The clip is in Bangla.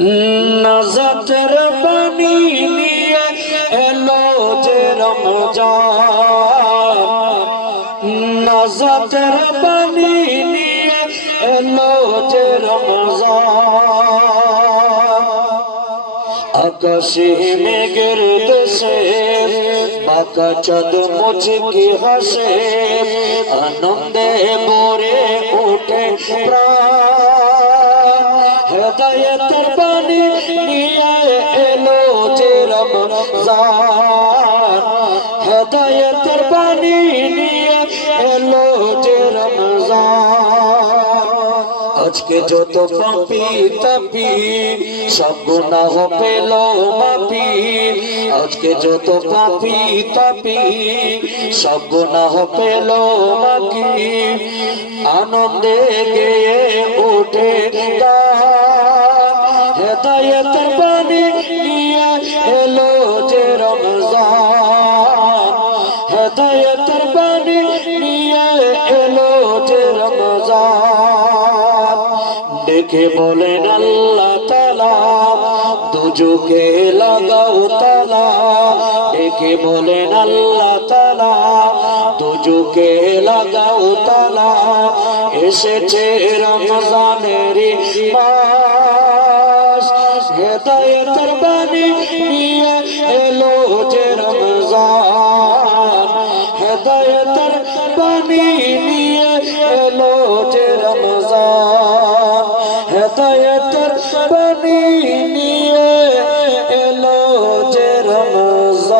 নাজাতের পানি নিয়ে এলো যে রমজান, নাজাতের পানি নিয়ে এলো যে রমজান। আকাশে মেঘের দেশে বাঁকা চাঁদ মুচকি হাসে, আনন্দে ভরে ওঠে প্রাণ। হেদায়েতের পানি নিয়ে এলো যে রমজান, হেদায়েতের পানি নিয়ে এলো যে রমজান। আজকে যত পাপী তাপী সব গুনাহ পেল মাপি, আজকে যত পাপী তাপী সব গুনাহ পেল মাপি। আনন্দে গেয়ে ওঠে গান, হেদায়েতের বাণী নিয়ে এলো যে রমজান, হেদায়েতের বাণী নিয়ে এলো যে রমজান। ডেকে বলেন আল্লাহ তাআলা দুজকে লাগাও তালা, ডেকে বলেন আল্লাহ তাআলা দুজকে লাগাও তালা। এসেছে রমজানের মাস, হেদায়েতের বাণী নিয়ে এলো যে রমজান, হেদায়েতের বাণী